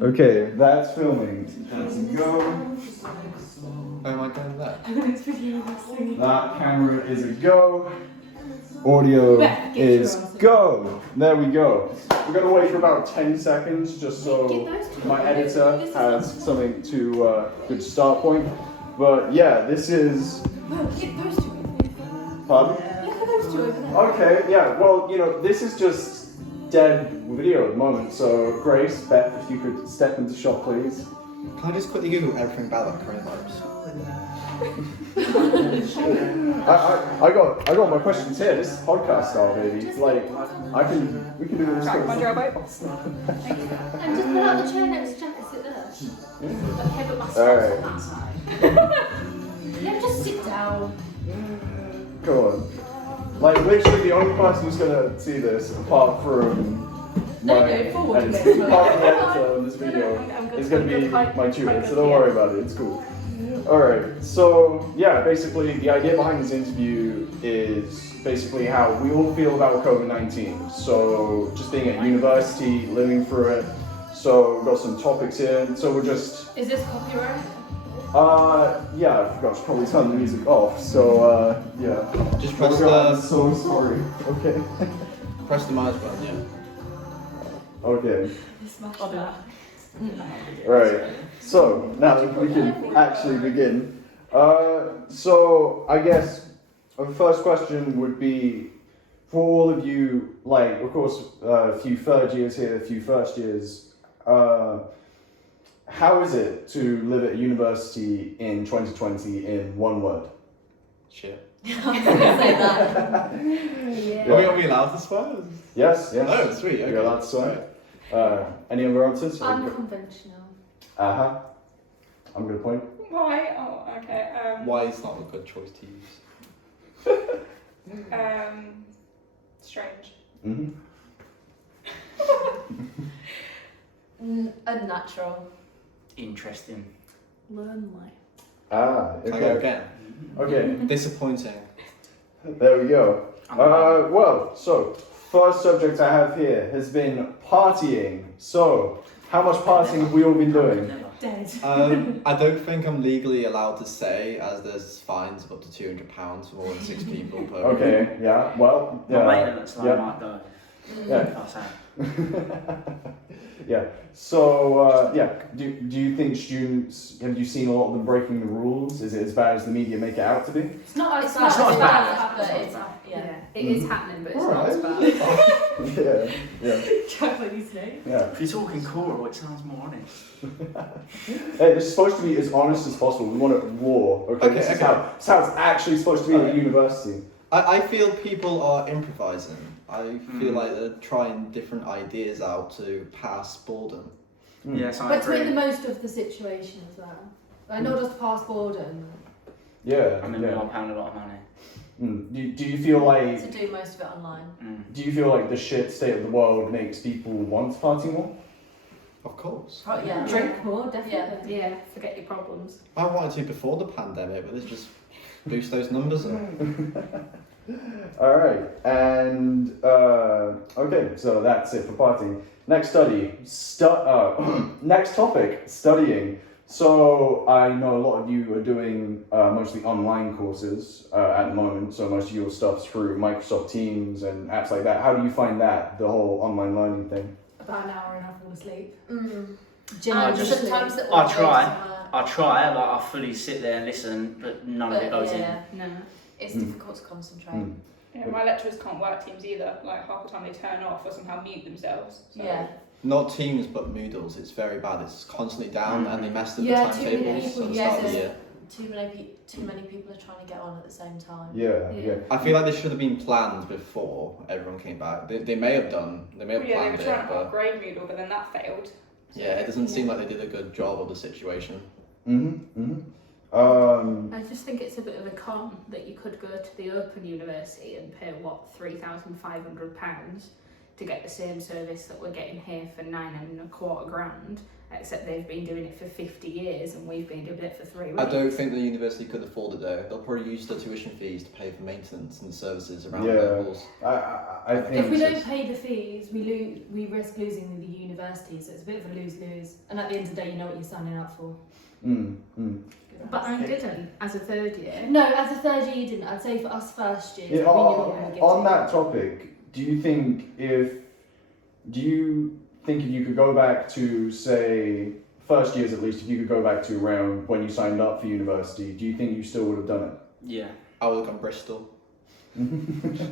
Okay, that's filming. Let's go. Oh, am I going there? That camera is a go. Audio is go. There we go. We're gonna wait for about 10 seconds just so my editor has something to good start point. But yeah, this is. Pardon? Okay, yeah. Well, you know, this is just dead video at the moment. So Grace, Beth, if you could step into shot, please. Can I just quickly Google everything about that coronavirus? I got my questions here. This is podcast style, baby. Like, we can do this. And just pull out the chair next to Jack and sit there. Okay, but my stuff's on that side. Yeah, just sit down. Go on. Like, literally the only person who's gonna see this, apart from my forward a editor, bit. apart from the editor in this video, is gonna be my tutor. So don't worry about it. It's cool. Alright, so yeah, basically the idea behind this interview is basically how we all feel about COVID-19. So just being at university, living through it. So we've got some topics here. So we'll just Is this copyright? yeah, I forgot to probably turn the music off. So yeah. Just press Oh my God, the I'm so sorry. Okay. press the mouse button, yeah. Okay. I'll do that. Right. So now we can actually begin. So I guess the first question would be for all of you, like, of course, a few third years here, a few first years. How is it to live at university in 2020 in one word? Shit. I was gonna say that. Yeah. Are we allowed to swear? Yes. Yes. Oh, sweet. Okay. You're allowed to swear. Any other answers? Unconventional. I'm gonna point. Why? Oh, okay. Why is not a good choice to use? Strange. Mm-hmm. Unnatural. Interesting. Learn life. Can I go Okay. again? Okay. Disappointing. There we go. Well, so first subject I have here has been partying. So, how much partying have we all been doing? Dead. I don't think I'm legally allowed to say, as there's fines of up to £200 for more than 6 people per room. Okay, yeah, well, My yeah. mate looks like Yeah. Mark Doe. Yeah. That's it. Yeah. So, yeah, do you think students, have you seen a lot of them breaking the rules? Is it as bad as the media make it out to be? It's not as It's not as bad. but it's It is happening, but it's All not as right. bad. Yeah. Japanese name. Yeah. If you're talking choral, it sounds more honest. Hey, this is supposed to be as honest as possible. We want it raw. Okay, this is how it's actually supposed to be at university. I feel people are improvising. I feel like they're trying different ideas out to pass boredom. Yes, I But to make agree. the most of the situation as well. Like not just pass boredom. Yeah. I mean, yeah. we are paying a lot of money. Do you feel like To do most of it online. Do you feel like the shit state of the world makes people want to party more? Of course. Yeah. Drink more, definitely. Yeah, forget your problems. I wanted to before the pandemic, but this just boosts those numbers up. All right, and okay, so that's it for partying. Next next topic, studying. So I know a lot of you are doing mostly online courses at the moment. So most of your stuff's through Microsoft Teams and apps like that. How do you find that, the whole online learning thing? About an hour and I fall asleep. I just- sometimes I try. I try, like I fully sit there and listen, but none of it goes in. No. It's difficult to concentrate. Yeah, my lecturers can't work Teams either. Like half the time they turn off or somehow mute themselves. So. Yeah. Not Teams, but Moodles. It's very bad. It's constantly down, and they messed up Yeah, the too many timetables people, at the yes, start of the year. Too many people are trying to get on at the same time. Yeah. I feel like this should have been planned before everyone came back. They may have done. They may have Yeah, they planned were it, trying to but upgrade Moodle, but then that failed. yeah, it doesn't seem like they did a good job of the situation. I just think it's a bit of a con that you could go to the Open University and pay £3,500 to get the same service that we're getting here for £9.25 except they've been doing it for 50 years and we've been doing it for 3 weeks. I don't think the university could afford it though. They'll probably use their tuition fees to pay for maintenance and services around Yeah. their halls. I think If we it's don't pay the fees, we risk losing the university, so it's a bit of a lose-lose. And at the end of the day, you know what you're signing up for. But I didn't as a third year. No, as a third year, you didn't. I'd say for us first years, Yeah, we knew what we were getting. on that topic, do you think if you could go back to, say, first years at least, if you could go back to around when you signed up for university, do you think you still would have done Yeah. I would have gone Bristol. it?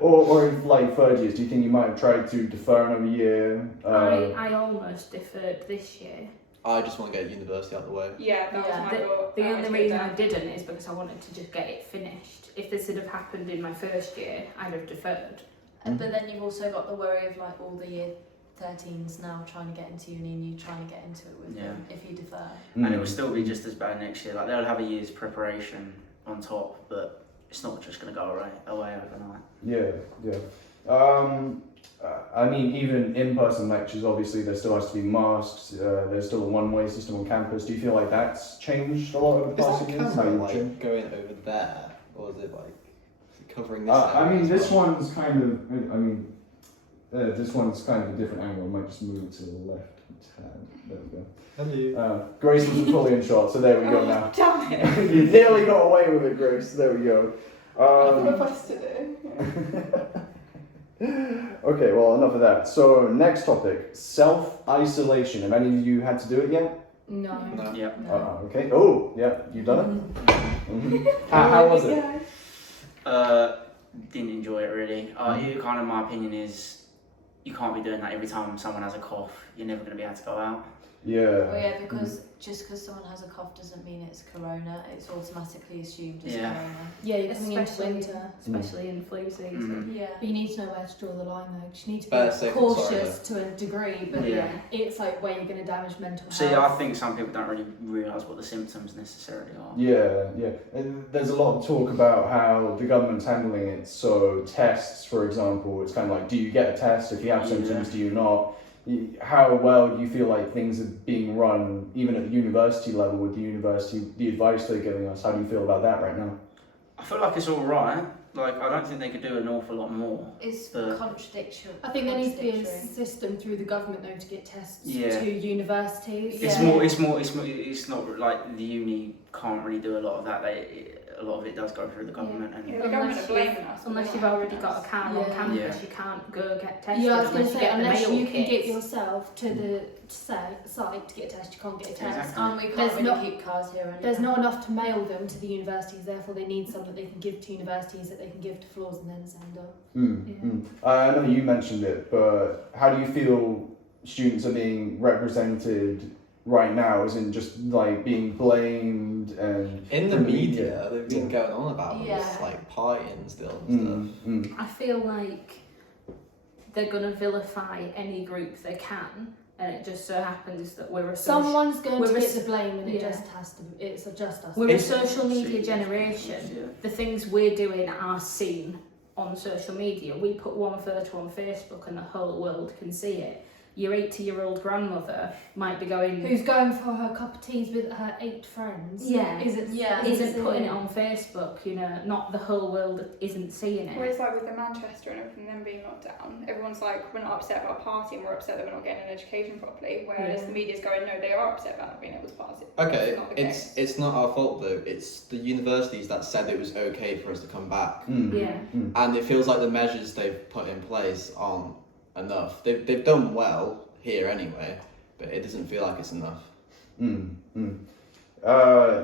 or in like third years, do you think you might have tried to defer another year? I almost deferred this year. I just want to get university out of the way. Yeah, that was my thought. The I only wanted to reason go I didn't is because I wanted to just get it finished. If this had have happened in my first year, I'd have deferred. But then you've also got the worry of like all the year 13s now trying to get into uni and you trying to get into it with them if you defer. And it will still be just as bad next year. Like they'll have a year's preparation on top, but it's not just going to go away overnight. Yeah. I mean, even in-person lectures, obviously, there still has to be masks. There's still a one-way system on campus. Do you feel like that's changed a lot over the Is past that few years? camera How you like change? going over there, or is it like covering this? I area mean, as this well? one's kind of. I mean, this one's kind of a different angle. I might just move it to the left hand. There we go. Hello. Grace wasn't fully in shot, so there we go now. Damn it. You nearly got away with it, Grace. There we go. What I supposed to do? Okay, well, enough of that. So, next topic, self-isolation. Have any of you had to do it yet? No. No. Yeah. Okay. Oh, yeah, you've done it? Mhm. How was it? Didn't enjoy it really. Kind of my opinion is you can't be doing that every time someone has a cough. You're never going to be able to go out. Yeah. Well, yeah, because just because someone has a cough doesn't mean it's corona. It's automatically assumed as Yeah. corona. Yeah, you're coming into Especially- winter. Especially in flu season. Yeah. But you need to know where to draw the line though. 'Cause you need to Better be safe than sorry, cautious to a degree, but Yeah. it's like where you're going to damage mental health. See, I think some people don't really realise what the symptoms necessarily are. Yeah. And there's a lot of talk about how the government's handling it. So, tests, for example, it's kind of like, do you get a test? If you have symptoms, do you not? How well do you feel like things are being run, even at the university level, with the advice they're giving us? How do you feel about that right now? I feel like it's all right. Like I don't think they could do an awful lot more. It's But- contradictory. I think there needs to be a system through the government though to get tests Yeah. to universities. It's Yeah. more. It's not like the uni can't really do a lot of that. A lot of it does go through the government and. Yeah, the government are blaming us. but Unless they're you've not already helping got a us. car on Yeah. campus, Yeah. you can't go get tested Yeah, I was going to unless you say, get the unless mail you can get kits. yourself to the site to get a test, you can't get a test. Exactly. And we can't There's really not- keep cars here anyway. There's not enough to mail them to the universities, therefore they need some that they can give to universities that they can give to floors and then send up. I know you mentioned it, but how do you feel students are being represented right now? Isn't just like being blamed and In the media, they've been going on about Yeah. this, like partying still and stuff. I feel like they're going to vilify any group they can, and it just so happens that we're a Someone's going to we're get a- the blame and it yeah. just has to, it's just us. we're a It's- social media generation. Yeah. The things we're doing are seen on social media. We put one photo on Facebook and the whole world can see it. Your 80-year-old grandmother might be going, Who's going for her cup of teas with her 8 friends? Yeah. Isn't putting it on Facebook, you know, not the whole world isn't seeing it. Whereas like with the Manchester and everything, them being locked down, everyone's like, we're not upset about partying, we're upset that we're not getting an education properly. Whereas Yeah. the media's going, no, they are upset about not being able to party. Okay, That's not the it's case. it's not our fault though. It's the universities that said it was okay for us to come back, Yeah. and it feels like the measures they've put in place aren't enough. They've done well here anyway, but it doesn't feel like it's enough.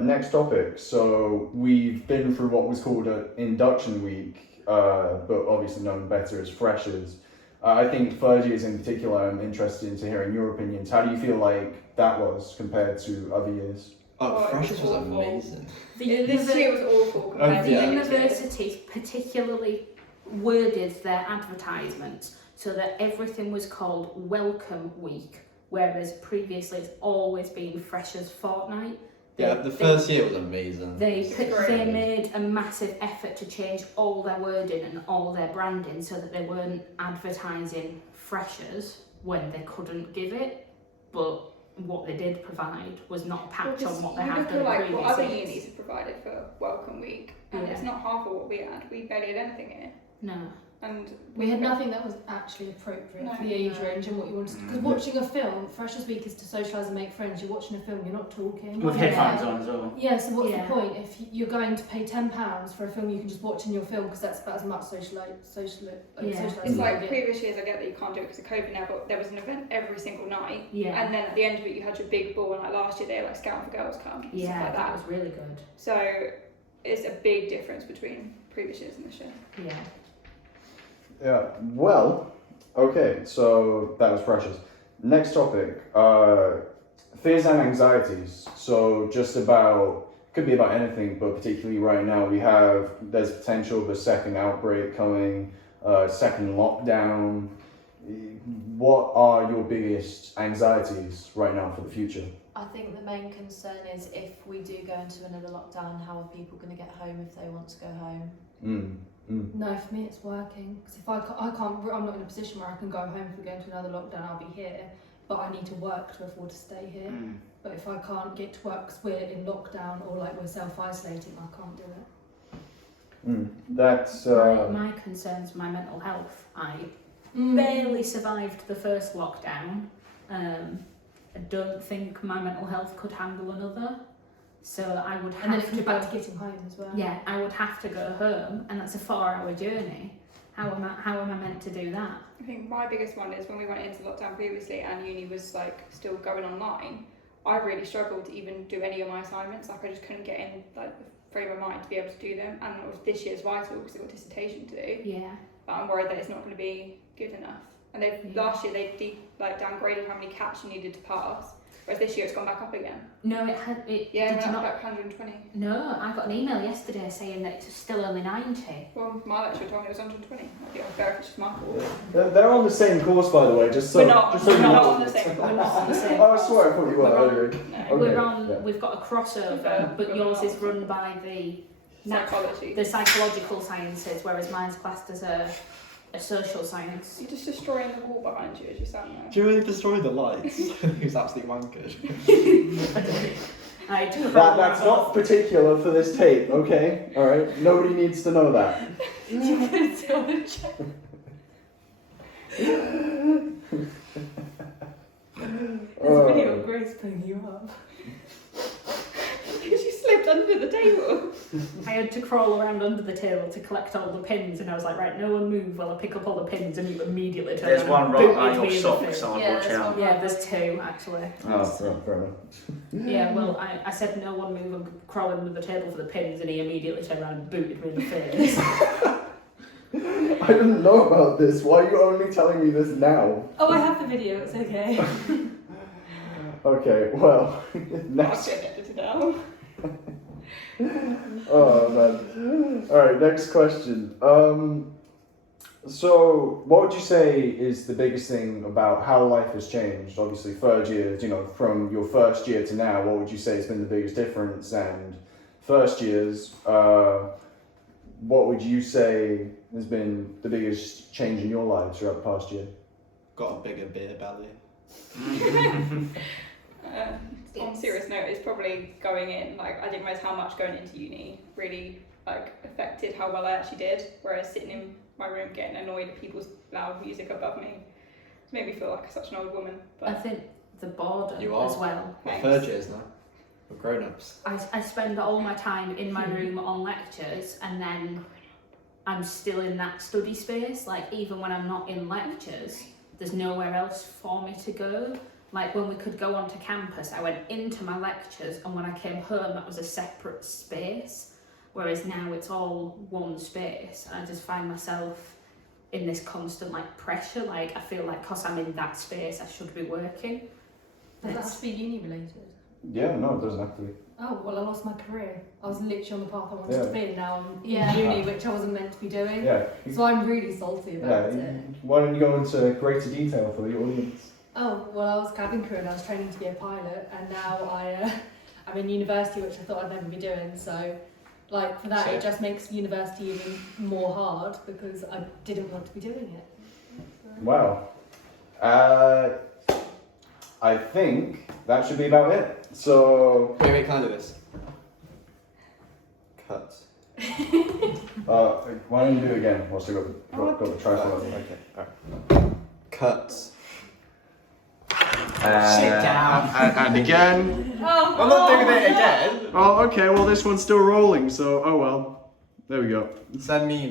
Next topic. So we've been through what was called an induction week, but obviously known better as freshers. I think third years in particular, I'm interested to hearing your opinions. How do you feel like that was compared to other years? Oh, Oh, it freshers was was awful. amazing. This year was awful compared The yeah. to last year. universities particularly worded their advertisements so that everything was called Welcome Week, whereas previously it's always been Freshers Fortnight. Yeah, the first year was amazing. They made a massive effort to change all their wording and all their branding so that they weren't advertising freshers when they couldn't give it, but what they did provide was not a patch on what they have done like previously. what other unis have provided for Welcome Week, and Yeah. it's not half of what we had. We barely had anything here, No. and We had nothing that was actually appropriate No. for the age range and what you wanted. Because watching a film, Freshers Week is to socialise and make friends. You're watching a film, you're not talking. With headphones on as well. Yeah, so what's Yeah. the point if you're going to pay £10 for a film you can just watch in your film because that's about as much socialising it's like previous years. I get that you can't do it because of COVID now, but there was an event every single night, Yeah. and then at the end of it, you had your big ball. And like last year, they had like Scouting for Girls come, Yeah, stuff like that that. was really good. So it's a big difference between previous years and this year. Yeah. Yeah. Well, okay. So that was precious. Next topic. Fears and anxieties. So just about could be about anything, but particularly right now there's potential of a second outbreak coming, second lockdown. What are your biggest anxieties right now for the future? I think the main concern is if we do go into another lockdown, how are people going to get home if they want to go home? No, for me it's working. Because if I can't, I'm not in a position where I can go home. If we go into another lockdown, I'll be here. But I need to work to afford to stay here. But if I can't get to work because we're in lockdown or like we're self-isolating, I can't do it. That's my concerns, my mental health. I barely survived the first lockdown. I don't think my mental health could handle another. So I would have And then it to comes go. back to getting home as well. Yeah, I would have to go home, and that's a 4-hour journey. How am I meant to do that? I think my biggest one is when we went into lockdown previously and uni was like still going online. I really struggled to even do any of my assignments. Like I just couldn't get in like the frame of mind to be able to do them. And this year's vital because I've got a dissertation to do. Yeah. But I'm worried that it's not going to be good enough. And last year they downgraded how many caps you needed to pass. Whereas this year it's gone back up again. No, it had. It Yeah, it did went up not. back 120. No, I got an email yesterday saying that it's still only 90. Well, my lecturer told me it was 120. I'd be unfair if it's just my fault. they're on the same course, by the way. Just so We're not. just so We're you not know. on the same We're not on the same. Oh, I swear I thought you were. We're on- Anyway. No. Okay, We're on. yeah. We've got a crossover, Yeah, but we're yours is not. run by the Psychology. the psychological sciences, whereas mine's classed as a social science. You're just destroying the wall behind you as you stand there. Do you really destroy the lights? He was absolutely wankered. That's not particular for this tape, okay? All right. Nobody needs to know that. There's a video of Grace pulling you up. Because you slipped under the table. I had to crawl around under the table to collect all the pins, and I was like, right, no one move while I pick up all the pins, and you immediately turn There's around one and right by booted your me in the sock, face. so I'd Yeah, watch there's out. one. Yeah, there's 2 actually. Oh, fair enough. Yeah, well, I said no one move and crawl under the table for the pins, and he immediately turned around and booted me in the face. I didn't know about this. Why are you only telling me this now? Oh, I have the video. It's okay. Okay, well, I'll next. get edited out. Oh man. All right, next question. So, what would you say is the biggest thing about how life has changed? Obviously, third year, from your first year to now, what would you say has been the biggest difference? And first years, what would you say has been the biggest change in your lives throughout the past year? Got a bigger beer belly. On a serious note, it's probably going in. Like I didn't realise how much going into uni really affected how well I actually did. Whereas sitting in my room getting annoyed at people's loud music above me made me feel like such an old woman. I But think the boredom You are. as well. We're Thanks. third years now. We're grown ups. I spend all my time in my room on lectures, and then I'm still in that study space. Like even when I'm not in lectures, there's nowhere else for me to go. Like when we could go onto campus, I went into my lectures, and when I came home, that was a separate space. Whereas now it's all one space. I just find myself in this constant pressure. Like I feel like because I'm in that space, I should be working. Does that have to be uni related? Yeah, no, it doesn't have to be. Oh, well, I lost my career. I was literally on the path I wanted Yeah. to be, and now I'm in Yeah. uni, which I wasn't meant to be doing. Yeah. So I'm really salty about Yeah. it. Why don't you go into greater detail for the audience? Oh, well, I was cabin crew and I was training to be a pilot, and now I I'm in university, which I thought I'd never be doing. So, like for that, it just makes university even more hard because I didn't want to be doing it. Wow. I think that should be about it. So, Wait, can I do this? Cut. why don't you do it again whilst I got the tripod? Okay. Alright. Cut. Sit down. And again. I'm not doing it again. Oh, okay. Well, this one's still rolling. So, oh well. There we go. Send me